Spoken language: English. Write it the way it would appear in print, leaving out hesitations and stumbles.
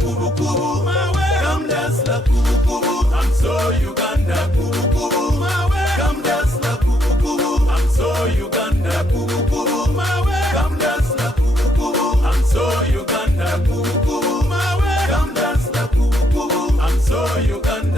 kubu kubu. Come dance la kubu kubu. I'm so Uganda kubu kubu. Come dance la kubu kubu. I'm so Uganda kubu kubu. Come dance la kubu kubu. I'm so Uganda kubu kubu. Come dance la kubu kubu. I'm so Uganda.